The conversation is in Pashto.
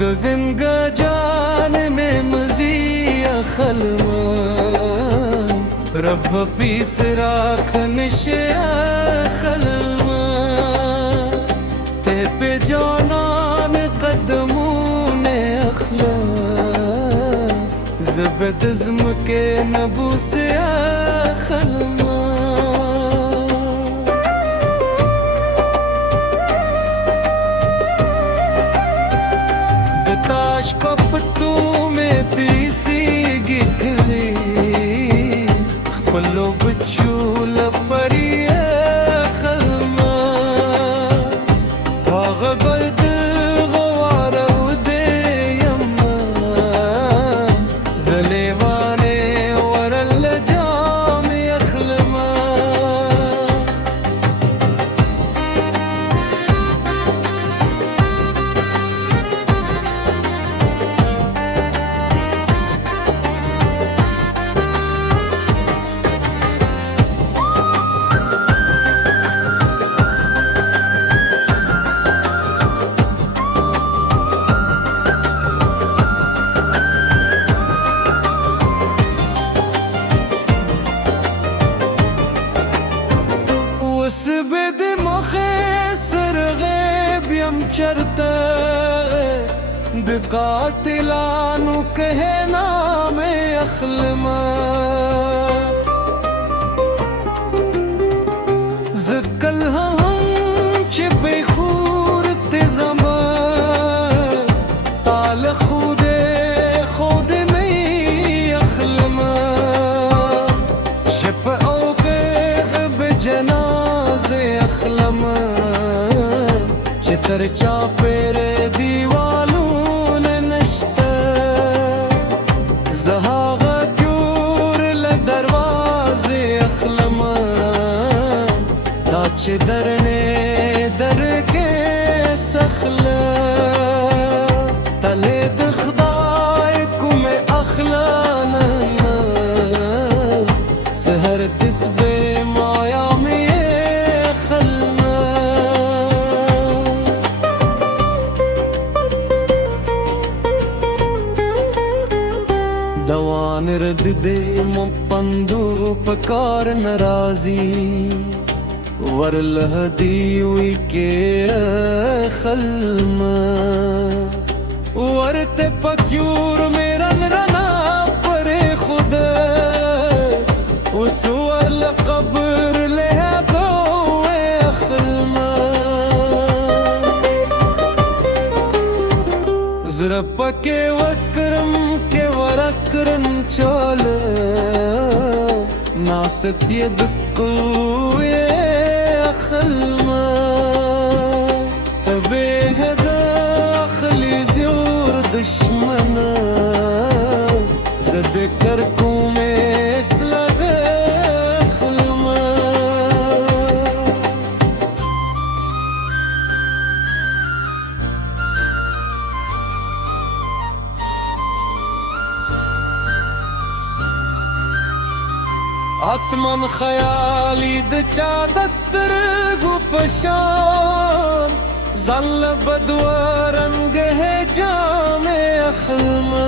دو زنگجان में मज़िया खलमा रब पीस राख निशया खलमा ते पे जानान कदमों ने अखला ज़बदज़्म के नबू से खलमा ताश पपतू में पीसी गिखली खपलो बचूल परिया खलमा भाग बर्द गवार उदे यम्मा जलेवाने वरल जाम यखलमा وسبد مخسر غيب يمشرته دقاتلانو كهنا में अखलमा ज़कल हम चिपे खूरत ज़मा ताल खुद में अखलमा शप औके जनाज़े अखलमा चितर चापेरे दीवालों ने नश्ता ज़हागा क्यूर ल दरवाज़े अखलमा ताच दरने दर के सखला तले दखदाय कुमे अखलाना सहर दिसबे माया में खलमा दवान रद दे मुपंदू पकार नाराजी वरलह दी हुई के खलमा वरते पक्यूर मेरा रना परे खुदा وصور لقبر لها ضوء أخلما زربك وكرم كي وركرن چاله ناست يدكو يا أخلما تبي هدا أخلي زور دشمنا زبكركم आत्मन ख्याली दचा दस्तर गु पशान जल बदवा रंग है जामे अखलमा